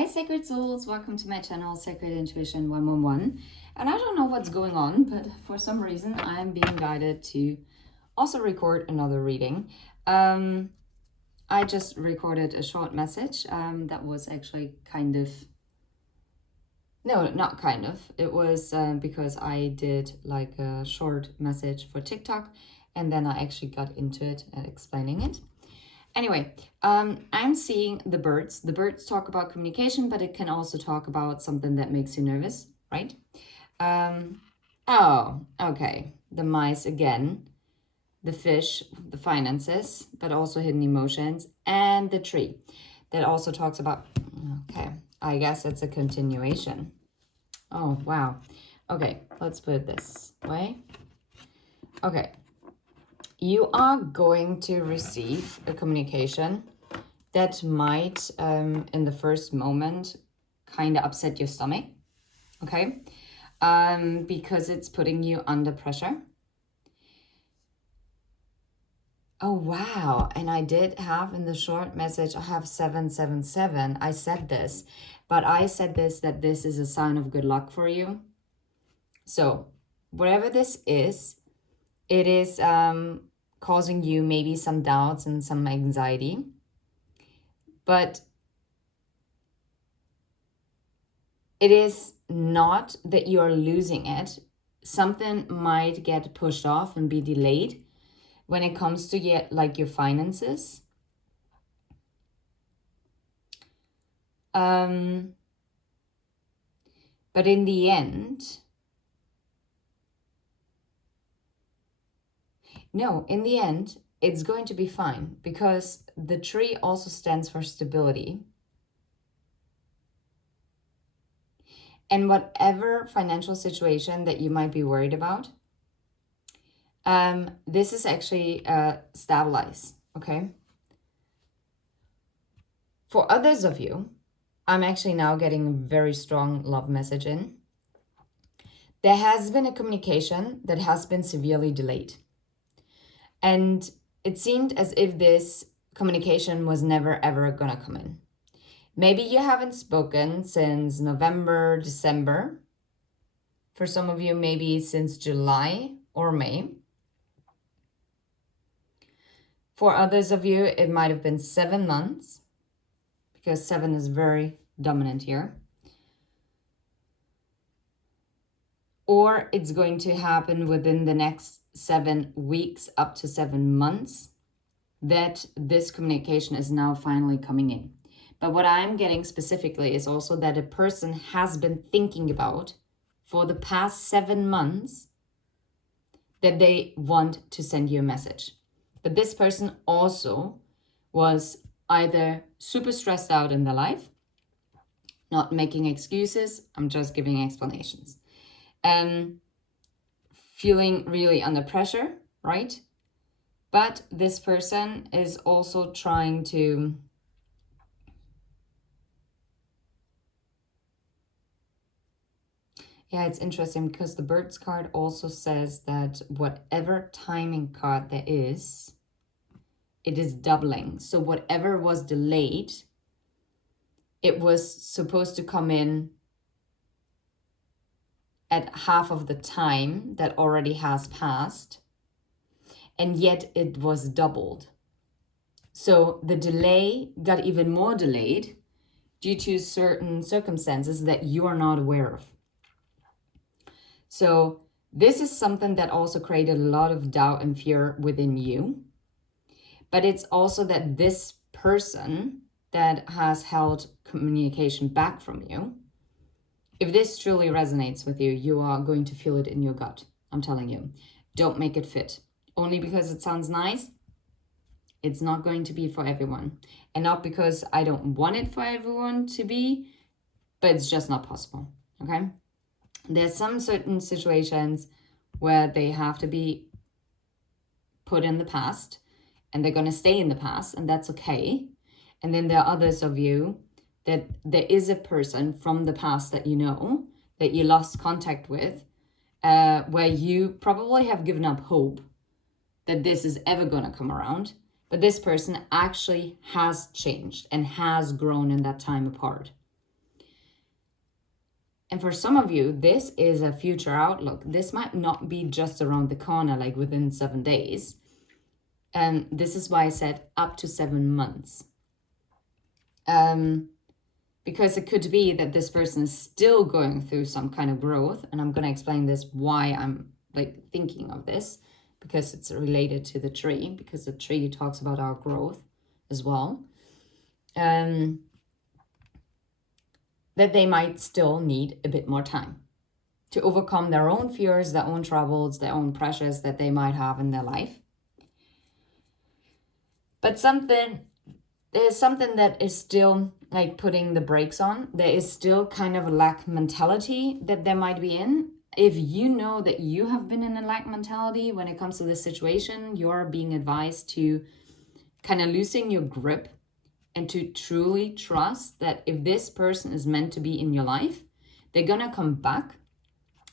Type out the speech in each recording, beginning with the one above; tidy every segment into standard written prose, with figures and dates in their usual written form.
Hi Sacred Souls, welcome to my channel Sacred Intuition 111. And I don't know what's going on, but for some reason I'm being guided to also record another reading. I just recorded a short message that was actually not kind of. It was because I did like a short message for TikTok and then I actually got into it explaining it. Anyway, I'm seeing the birds. The birds talk about communication, but it can also talk about something that makes you nervous, right? Oh, okay. The mice again, the fish, the finances, but also hidden emotions, and the tree that also talks about, okay, I guess it's a continuation. Oh, wow. Okay, let's put it this way. Okay, you are going to receive a communication that might, in the first moment, kind of upset your stomach, okay? Because it's putting you under pressure. Oh, wow. And I did have in the short message, I have 777. I said this, but I said this, that this is a sign of good luck for you. So whatever this is, it is causing you maybe some doubts and some anxiety. But it is not that you're losing it. Something might get pushed off and be delayed when it comes to your finances. But in the end, it's going to be fine because the tree also stands for stability. And whatever financial situation that you might be worried about, this is actually stabilized, okay? For others of you, I'm actually now getting a very strong love message in. There has been a communication that has been severely delayed. And it seemed as if this communication was never ever gonna come in. Maybe you haven't spoken since November, December. For some of you, maybe since July or May. For others of you, it might have been 7 months, because 7 is very dominant here. Or it's going to happen within the next 7 weeks up to 7 months that this communication is now finally coming in. But what I'm getting specifically is also that a person has been thinking about for the past 7 months that they want to send you a message. But this person also was either super stressed out in their life, not making excuses, I'm just giving explanations, feeling really under pressure, right? But this person is also trying to it's interesting because the birds card also says that whatever timing card there is, it is doubling. So whatever was delayed, it was supposed to come in at half of the time that already has passed, and yet it was doubled. So the delay got even more delayed due to certain circumstances that you are not aware of. So this is something that also created a lot of doubt and fear within you. But it's also that this person that has held communication back from you, if this truly resonates with you, you are going to feel it in your gut. I'm telling you, don't make it fit. Only because it sounds nice, it's not going to be for everyone. And not because I don't want it for everyone to be, but it's just not possible, okay? There's some certain situations where they have to be put in the past and they're going to stay in the past, and that's okay. And then there are others of you that there is a person from the past that you know that you lost contact with, where you probably have given up hope that this is ever going to come around. But this person actually has changed and has grown in that time apart. And for some of you, this is a future outlook. This might not be just around the corner, like within 7 days. And this is why I said up to 7 months. Because it could be that this person is still going through some kind of growth. And I'm going to explain this, why I'm like thinking of this, because it's related to the tree, because the tree talks about our growth as well. That they might still need a bit more time to overcome their own fears, their own troubles, their own pressures that they might have in their life. But there's something that is still like putting the brakes on. There is still kind of a lack mentality that they might be in. If you know that you have been in a lack mentality when it comes to this situation, you're being advised to kind of loosen your grip and to truly trust that if this person is meant to be in your life, they're going to come back.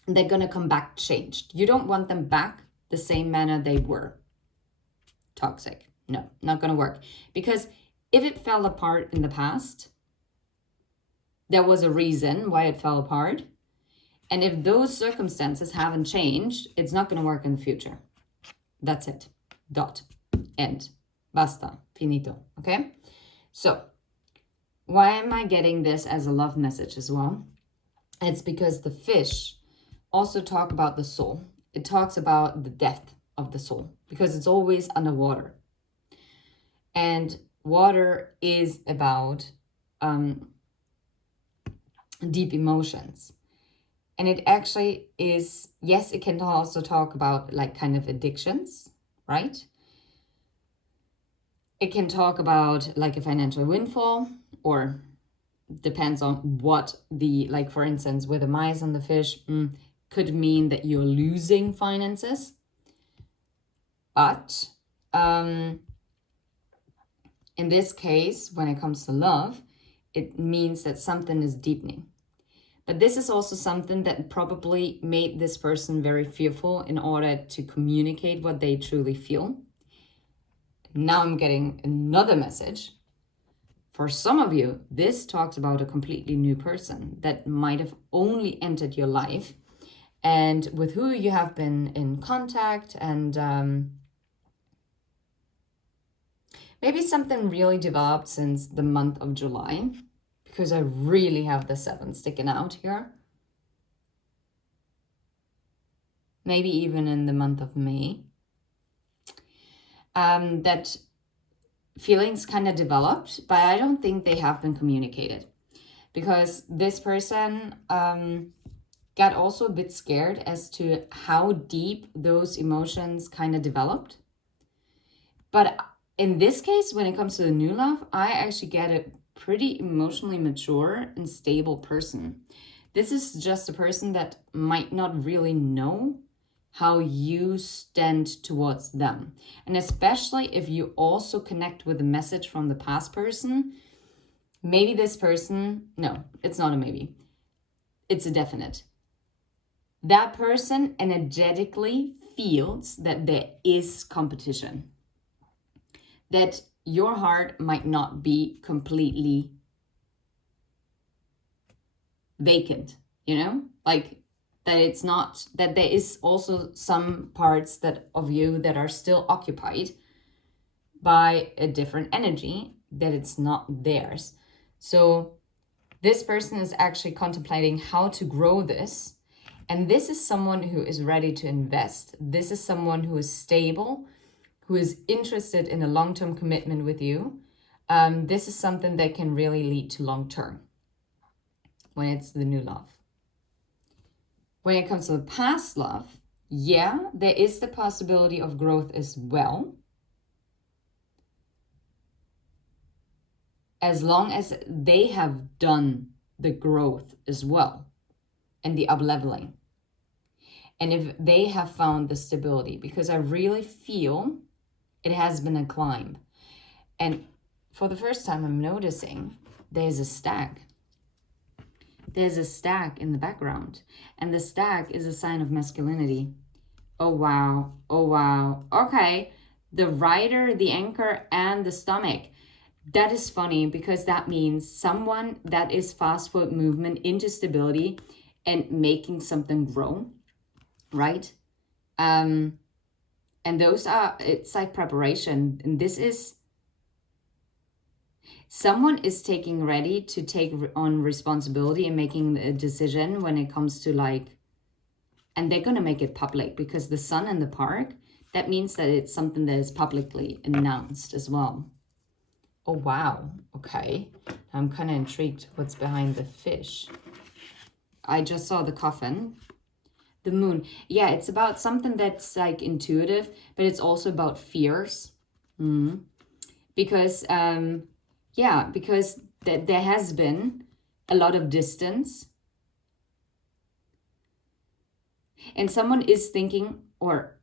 They're going to come back changed. You don't want them back the same manner they were. Toxic. No, not going to work. Because if it fell apart in the past, there was a reason why it fell apart. And if those circumstances haven't changed, it's not going to work in the future. That's it. Dot. End. Basta. Finito. Okay? So, why am I getting this as a love message as well? It's because the fish also talk about the soul. It talks about the depth of the soul because it's always underwater. And water is about deep emotions. And it actually is, yes, it can also talk about like kind of addictions, right? It can talk about like a financial windfall, or depends on what the, like for instance, with the mice and the fish, could mean that you're losing finances. But in this case, when it comes to love, it means that something is deepening. But this is also something that probably made this person very fearful in order to communicate what they truly feel. Now I'm getting another message. For some of you, this talks about a completely new person that might have only entered your life and with who you have been in contact, and maybe something really developed since the month of July, because I really have the 7 sticking out here. Maybe even in the month of May. That feelings kind of developed, but I don't think they have been communicated, because this person got also a bit scared as to how deep those emotions kind of developed. But in this case, when it comes to the new love, I actually get a pretty emotionally mature and stable person. This is just a person that might not really know how you stand towards them. And especially if you also connect with a message from the past person, maybe this person, no, it's not a maybe, it's a definite. That person energetically feels that there is competition, that your heart might not be completely vacant, you know, like that it's not, that there is also some parts that of you that are still occupied by a different energy, that it's not theirs. So this person is actually contemplating how to grow this. And this is someone who is ready to invest. This is someone who is stable, who is interested in a long-term commitment with you. This is something that can really lead to long-term when it's the new love. When it comes to the past love, yeah, there is the possibility of growth as well. As long as they have done the growth as well and the up-leveling. And if they have found the stability, because I really feel it has been a climb. And for the first time, I'm noticing there's a stag. There's a stag in the background, and the stag is a sign of masculinity. Oh, wow. Oh, wow. Okay. The rider, the anchor, and the stomach. That is funny because that means someone that is fast foot movement into stability and making something grow, right? And those are, it's like preparation. And this is, someone is taking ready to take on responsibility and making a decision when it comes to like, and they're going to make it public because the sun in the park, that means that it's something that is publicly announced as well. Oh, wow. Okay. I'm kind of intrigued what's behind the fish. I just saw the coffin. The moon. Yeah, it's about something that's like intuitive, but it's also about fears. Because, yeah, because there has been a lot of distance. And someone is thinking, or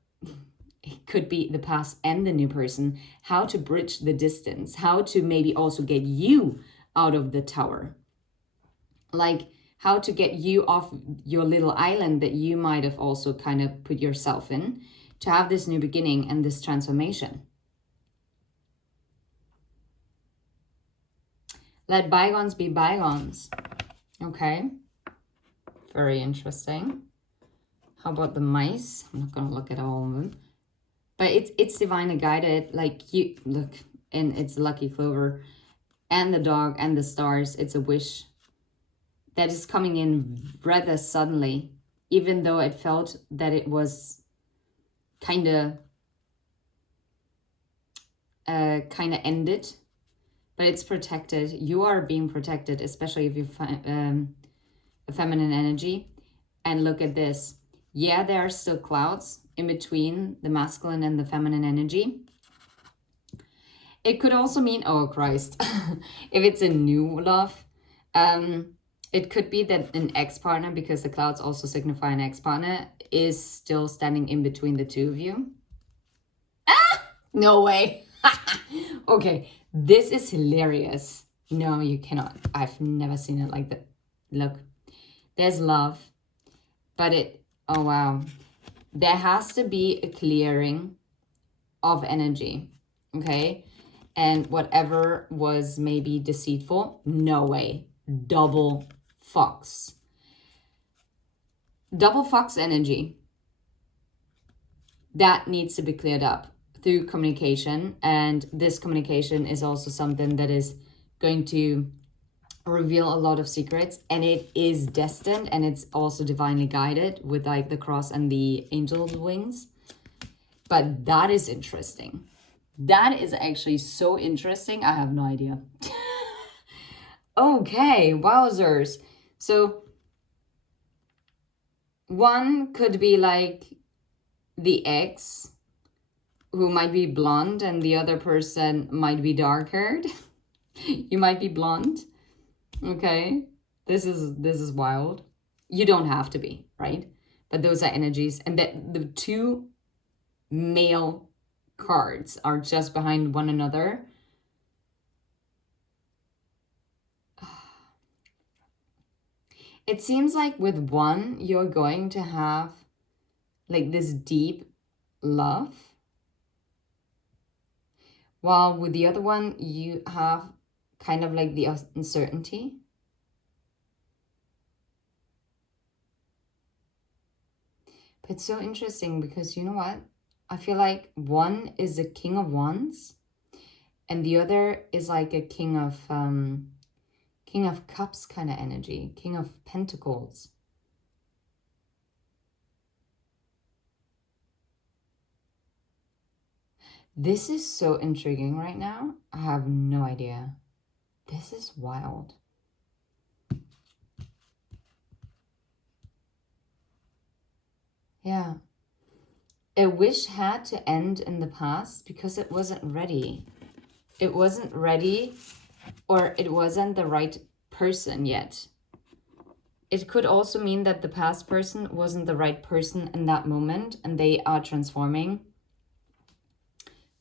it could be the past and the new person, how to bridge the distance, how to maybe also get you out of the tower. Like how to get you off your little island that you might have also kind of put yourself in, to have this new beginning and this transformation. Let bygones be bygones. Okay. Very interesting. How about the mice? I'm not going to look at all of them. But it's divinely guided. Like you, look, and it's lucky clover. And the dog and the stars. It's a wish that is coming in rather suddenly. Even though it felt that it was kind of ended. But it's protected. You are being protected, especially if you a feminine energy. And look at this. Yeah, there are still clouds in between the masculine and the feminine energy. It could also mean, oh Christ, if it's a new love, it could be that an ex-partner, because the clouds also signify an ex-partner, is still standing in between the two of you. Ah, no way. Okay, this is hilarious. No, you cannot. I've never seen it like that. Look, there's love, but oh wow. There has to be a clearing of energy, okay? And whatever was maybe deceitful, no way. Double fox. Double fox energy. That needs to be cleared up through communication. And this communication is also something that is going to reveal a lot of secrets, and it is destined, and it's also divinely guided with like the cross and the angel's wings. But that is interesting. That is actually so interesting. I have no idea. Okay, wowzers. So one could be like the ex, who might be blonde, and the other person might be dark-haired. You might be blonde. Okay, this is wild. You don't have to be, right? But those are energies, and that the two male cards are just behind one another. It seems like with one, you're going to have like this deep love, while with the other one, you have kind of like the uncertainty. But it's so interesting because you know what? I feel like one is a king of wands and the other is like a king of cups kind of energy, king of pentacles. This is so intriguing right now. I have no idea. This is wild. Yeah. A wish had to end in the past because it wasn't ready. It wasn't ready, or it wasn't the right person yet. It could also mean that the past person wasn't the right person in that moment, and they are transforming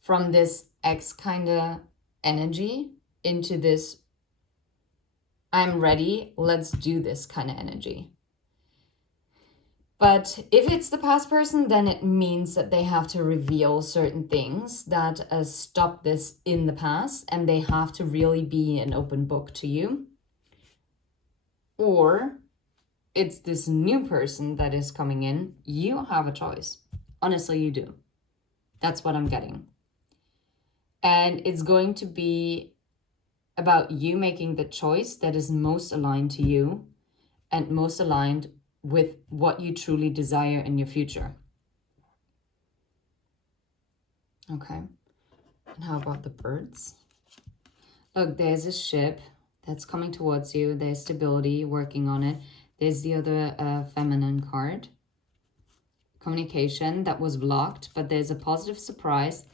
from this X kind of energy into this I'm ready, let's do this kind of energy. But if it's the past person, then it means that they have to reveal certain things that stop this in the past, and they have to really be an open book to you. Or it's this new person that is coming in, you have a choice. Honestly, you do. That's what I'm getting. And it's going to be about you making the choice that is most aligned to you and most aligned with what you truly desire in your future. Okay. And how about the birds? Look, there's a ship that's coming towards you. There's stability, working on it. There's the other feminine card. Communication that was blocked, but there's a positive surprise.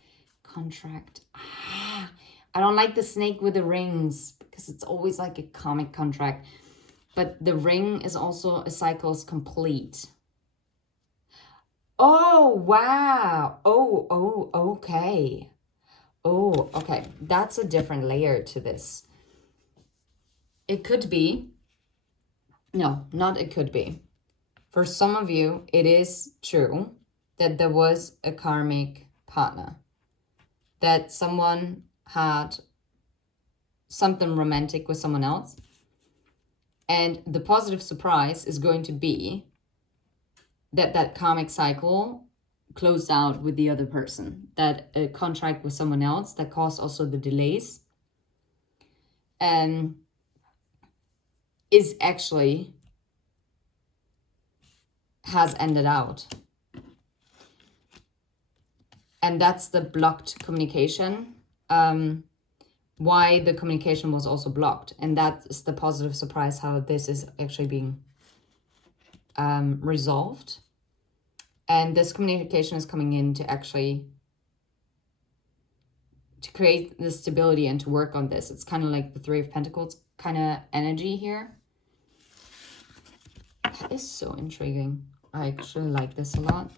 Contract. I don't like the snake with the rings because it's always like a comic contract. But the ring is also a cycle's complete. Oh, wow. Oh, okay. Oh, okay. That's a different layer to this. It could be. No, not it could be. For some of you, it is true that there was a karmic partner. That someone had something romantic with someone else. And the positive surprise is going to be that karmic cycle closed out with the other person. That a contract with someone else that caused also the delays. Is actually has ended out. And that's the blocked communication. Why the communication was also blocked. And that is the positive surprise how this is actually being resolved. And this communication is coming in to actually to create the stability and to work on this. It's kind of like the Three of Pentacles kind of energy here. That is so intriguing. I actually like this a lot.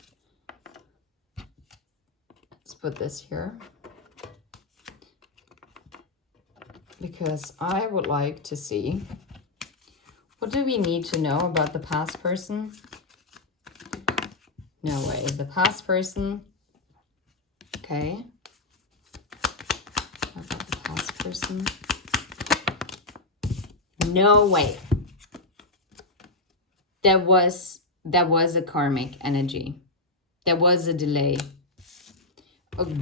Let's put this here. Because I would like to see, what do we need to know about the past person? No way. The past person. Okay. What about the past person? No way. There was a karmic energy. There was a delay.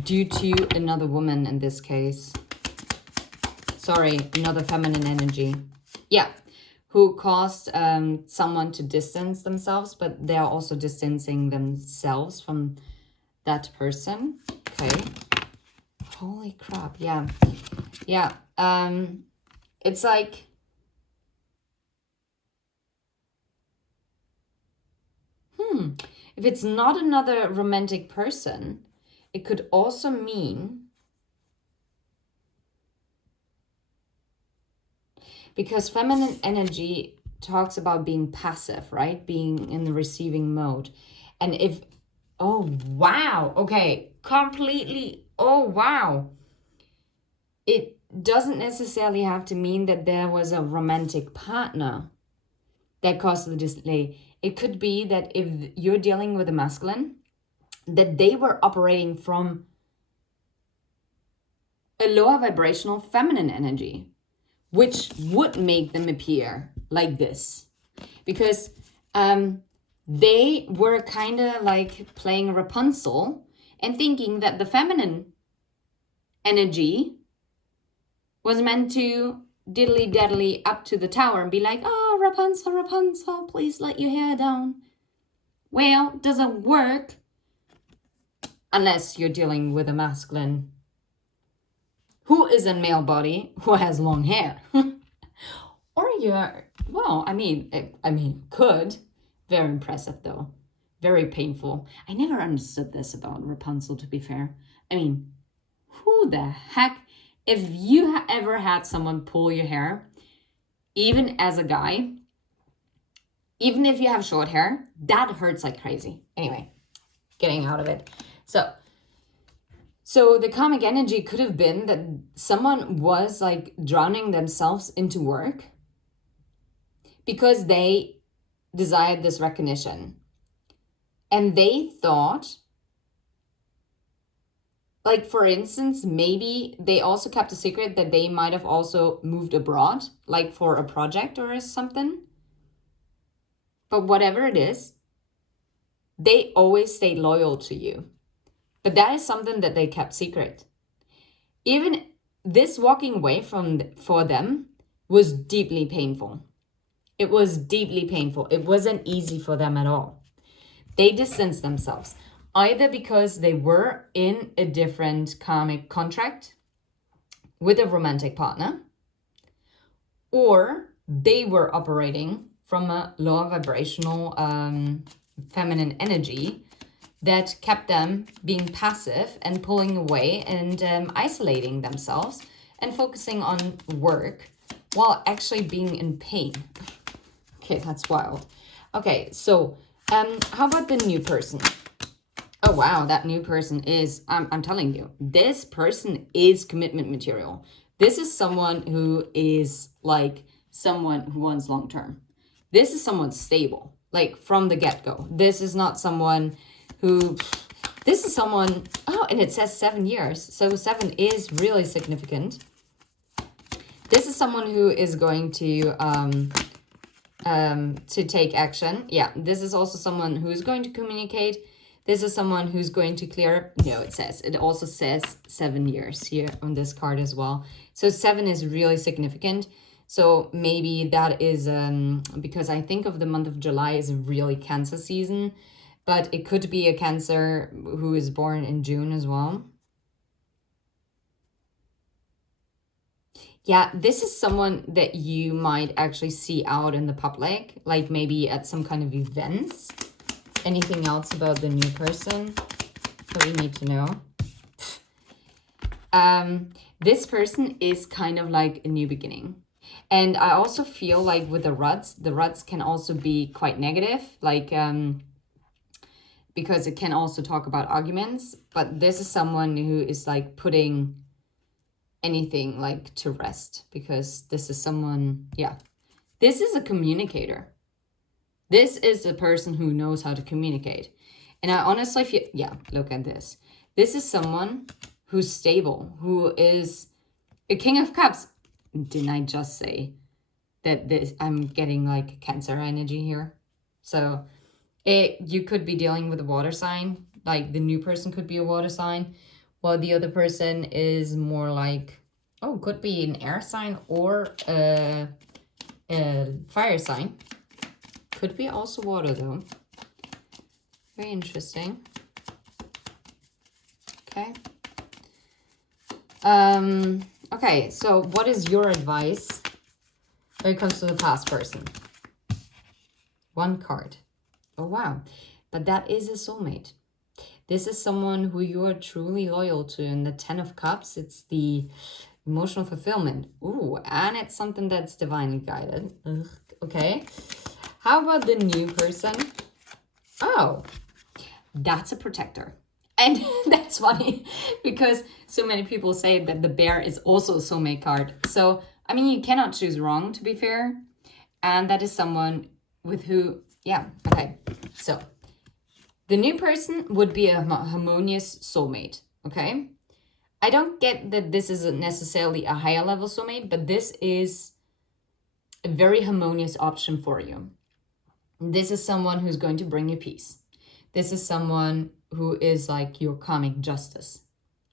Due to another woman in this case. Sorry, another feminine energy. Yeah, who caused someone to distance themselves, but they are also distancing themselves from that person. Okay. Holy crap, yeah. Yeah, it's like... If it's not another romantic person, it could also mean... Because feminine energy talks about being passive, right? Being in the receiving mode. And if... Oh, wow. Okay. Completely... Oh, wow. It doesn't necessarily have to mean that there was a romantic partner that caused the delay. It could be that if you're dealing with a masculine, that they were operating from a lower vibrational feminine energy, which would make them appear like this. Because they were kind of like playing Rapunzel and thinking that the feminine energy was meant to diddly-daddly up to the tower and be like, oh, Rapunzel, Rapunzel, please let your hair down. Well, doesn't work unless you're dealing with a masculine who is in male body, who has long hair. Or you're, well, I mean, could. Very impressive, though. Very painful. I never understood this about Rapunzel, to be fair. I mean, who the heck... If you ever had someone pull your hair, even as a guy, even if you have short hair, that hurts like crazy. Anyway, getting out of it. So the karmic energy could have been that someone was like drowning themselves into work because they desired this recognition. And they thought... Like, for instance, maybe they also kept a secret that they might have also moved abroad, like for a project or something. But whatever it is, they always stay loyal to you. But that is something that they kept secret. Even this walking away for them was deeply painful. It was deeply painful. It wasn't easy for them at all. They distanced themselves, either because they were in a different karmic contract with a romantic partner, or they were operating from a lower vibrational feminine energy that kept them being passive and pulling away and isolating themselves and focusing on work while actually being in pain. Okay, that's wild. Okay, so how about the new person? Oh, wow, that new person is, I'm telling you, this person is commitment material. This is someone who is like someone who wants long term. This is someone stable, like from the get-go. This is not someone who, this is someone, oh, and it says 7 years. So 7 is really significant. This is someone who is going to take action. Yeah, this is also someone who is going to communicate. This is someone who's going to clear. No, it also says 7 years here on this card as well. So 7 is really significant. So maybe that is because I think of the month of July as really Cancer season, but it could be a Cancer who is born in June as well. Yeah, this is someone that you might actually see out in the public, like maybe at some kind of events. Anything else about the new person that we need to know? This person is kind of like a new beginning. And I also feel like with the ruts can also be quite negative, like because it can also talk about arguments. But this is someone who is like putting anything like to rest, because this is someone, yeah, this is a communicator. This is a person who knows how to communicate. And I honestly feel, yeah, look at this. This is someone who's stable, who is a King of Cups. Didn't I just say that I'm getting like Cancer energy here? So you could be dealing with a water sign, like the new person could be a water sign, while the other person is more like, oh, could be an air sign or a fire sign. Could be also water though. Very interesting. Okay. Okay, so what is your advice when it comes to the past person? 1 card. Oh, wow. But that is a soulmate. This is someone who you are truly loyal to. And the 10 of Cups, it's the emotional fulfillment. Ooh, and it's something that's divinely guided. Ugh, okay. How about the new person? Oh, that's a protector. And that's funny because so many people say that the bear is also a soulmate card. So, I mean, you cannot choose wrong, to be fair. And that is someone with who, yeah, okay. So, the new person would be a harmonious soulmate, okay? I don't get that this isn't necessarily a higher level soulmate, but this is a very harmonious option for you. This is someone who's going to bring you peace. This is someone who is like your karmic justice,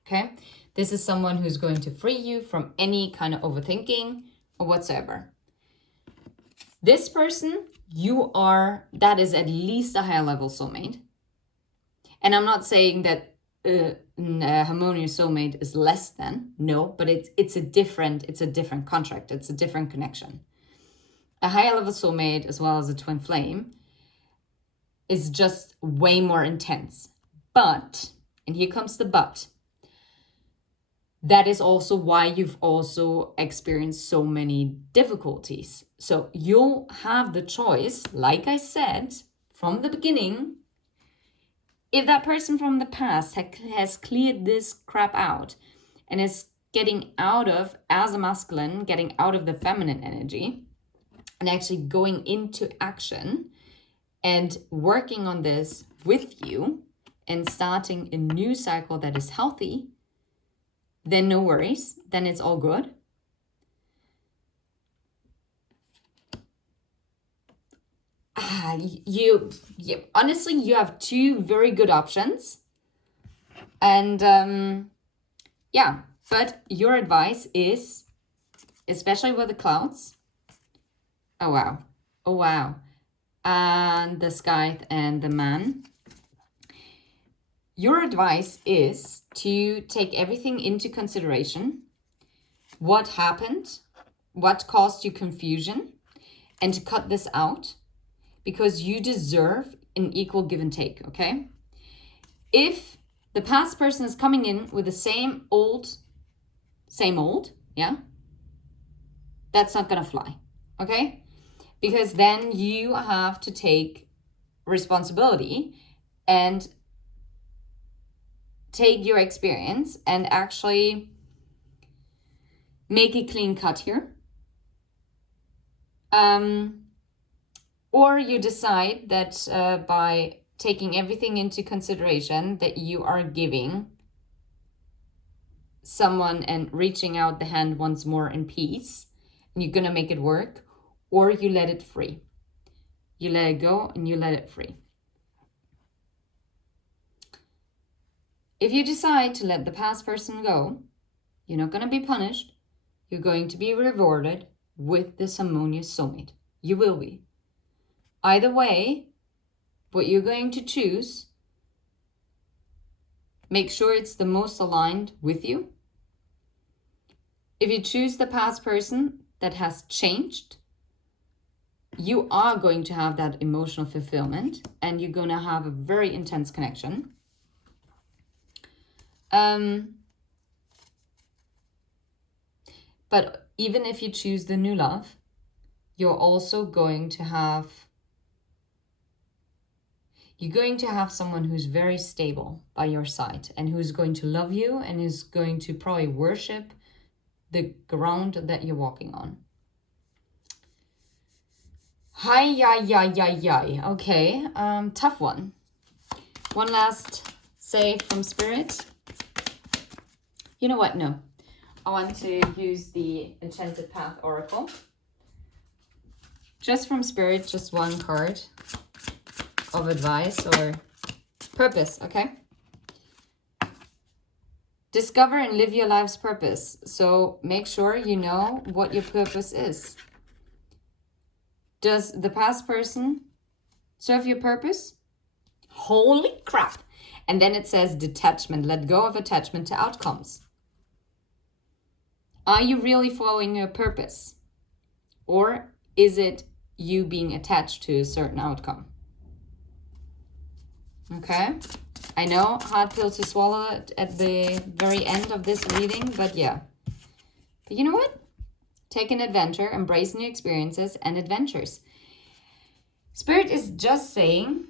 okay? This is someone who's going to free you from any kind of overthinking or whatsoever. This person, that is at least a higher level soulmate. And I'm not saying that a harmonious soulmate is less than, no, but it's a different contract. It's a different connection. A higher level soulmate, as well as a twin flame, is just way more intense. But, and here comes the but, that is also why you've also experienced so many difficulties. So you'll have the choice, like I said, from the beginning, if that person from the past has cleared this crap out and is getting out of, as a masculine, getting out of the feminine energy, and actually going into action and working on this with you and starting a new cycle that is healthy, then no worries, then it's all good. you honestly, you have two very good options. And yeah, but your advice is, especially with the clouds. Oh, wow. Oh, wow. And the sky and the man. Your advice is to take everything into consideration. What happened? What caused you confusion? And to cut this out, because you deserve an equal give and take, okay? If the past person is coming in with the same old, yeah, that's not gonna fly, okay? Because then you have to take responsibility and take your experience and actually make a clean cut here. Or you decide that by taking everything into consideration that you are giving someone and reaching out the hand once more in peace, and you're gonna make it work, or you let it free. You let it go and you let it free. If you decide to let the past person go, you're not gonna be punished. You're going to be rewarded with this harmonious soulmate. You will be. Either way, what you're going to choose, make sure it's the most aligned with you. If you choose the past person that has changed, you are going to have that emotional fulfillment and you're going to have a very intense connection. But even if you choose the new love, you're also going to have someone who's very stable by your side and who's going to love you and is going to probably worship the ground that you're walking on. Okay, tough one. One last say from Spirit. You know what? No. I want to use the Enchanted Path Oracle. Just from Spirit, just one card of advice or purpose, okay? Discover and live your life's purpose. So make sure you know what your purpose is. Does the past person serve your purpose? Holy crap. And then it says detachment. Let go of attachment to outcomes. Are you really following your purpose? Or is it you being attached to a certain outcome? Okay. I know, hard pill to swallow at the very end of this reading, but yeah. But you know what? Take an adventure, embrace new experiences and adventures. Spirit is just saying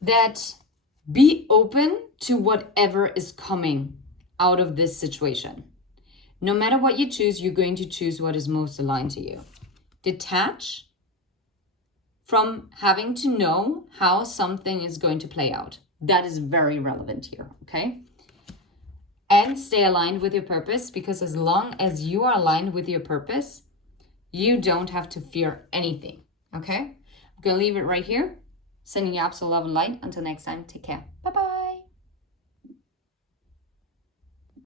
that be open to whatever is coming out of this situation. No matter what you choose, you're going to choose what is most aligned to you. Detach from having to know how something is going to play out. That is very relevant here, okay? And stay aligned with your purpose, because as long as you are aligned with your purpose, you don't have to fear anything, okay? I'm going to leave it right here. Sending you absolute love and light. Until next time, take care. Bye-bye.